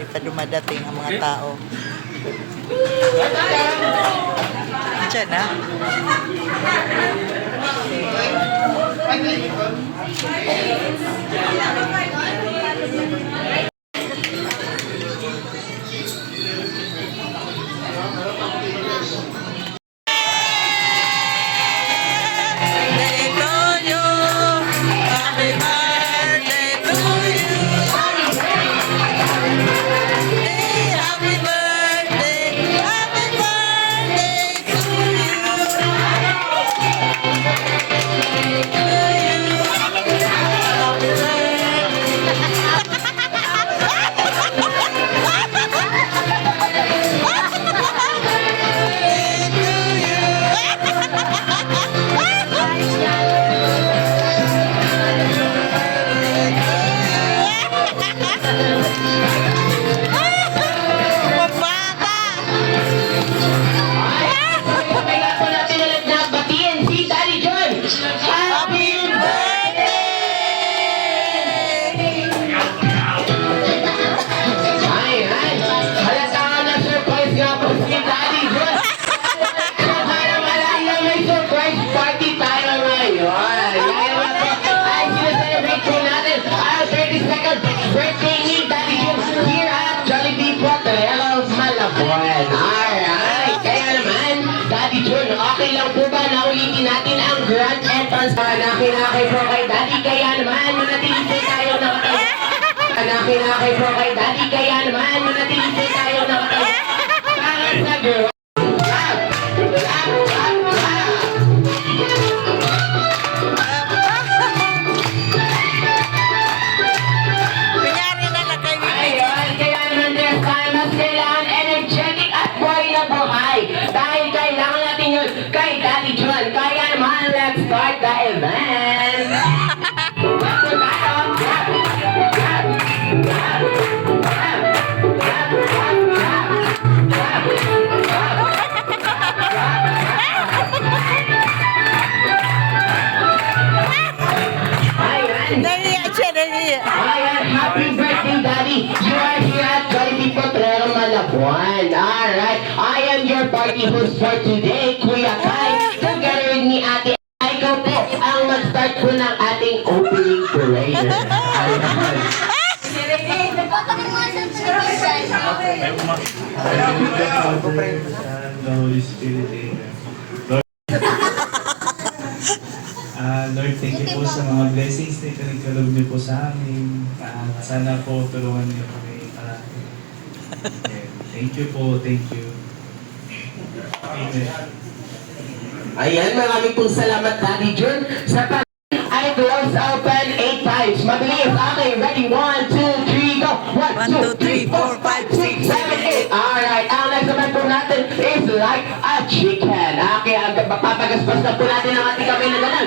Hindi pa dumadating ang mga tao. Diyan na. Okay lang po ba na ulitin natin ang grand entrance? Nakinakay po kay Daddy, kaya naman manatili po tayo nakatayo. Nakinakay po kay Daddy, kaya naman manatili po tayo nakatayo. Para sa girl. Kunyari na lang kayo. Ayun, kaya naman this time mas kailangan energetic at buhay na buhay. Dahil kailangan natin yun kay Daddy John. Kaya naman, let's start the event. Nahiya siya, nahiya. Ayan, happy birthday, Daddy. You are here at Jollibee Potrero, Malabuan. Alright, I am your party host for today, Kuya Kai. Together with me, Ate Aiko po, ang mag-start po ng ating opening parade. And the Holy Spirit, Amen. Lord, thank you po sa mga blessings na itinagkaloob niyo po sa amin. Sana po tulungan niyo kami parati. Thank you po, thank you. Amen. Ayan, maraming pong salamat, Daddy John. Sa pag ay close open 8 times. Mabilis, okay, ready? 1, 2, 3, go! 1, 2, 3, 4, 5, 6, 7, 8. Alright, ang next naman po natin is like a chicken. Okay, papagaspas na po natin ang ating kamay na ganun.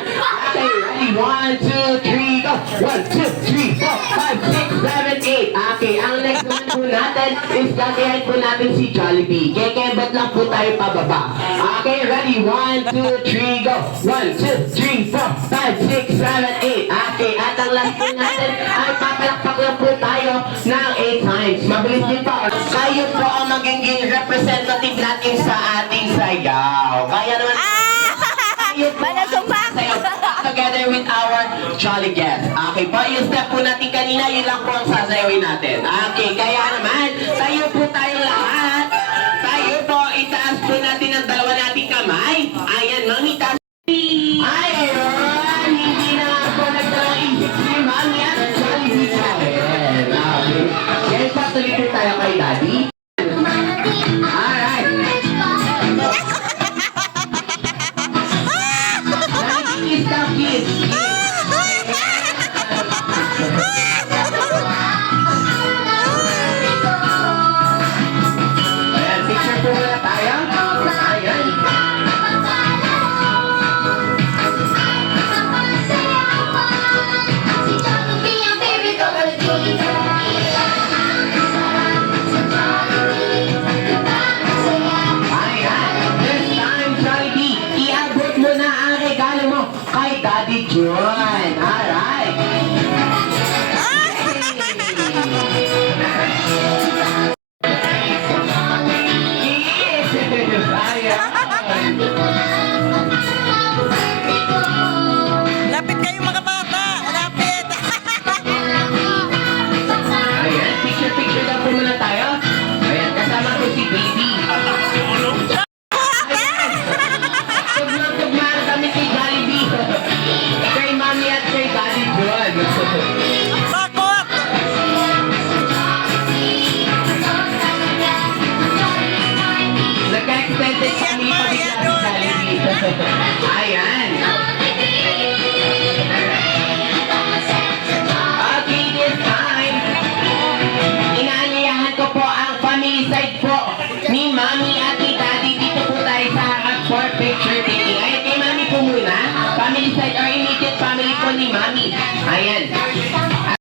Okay, ready? 1, 2, 3, go! 1, 2, 3, 4, 5, 6, 7, 8. Okay, ang next naman po natin is gagayahin po natin si Jollibee. Kekebot lang po tayo pababa. Okay, ready? 1, 2, 3, go! 1, 2, 3, 4, 5, 6, 7, 8. Okay, at ang last po natin ay papalakpak lang po tayo ng 8 times. Mabilis din po. Kayo po ang magiging representative natin sa ating sayaw. Kaya naman, kayo po ang sayaw together with our jolly guest. Okay po, yung step po natin kanina, yun lang po ang sasayawin natin. Okay, kaya naman,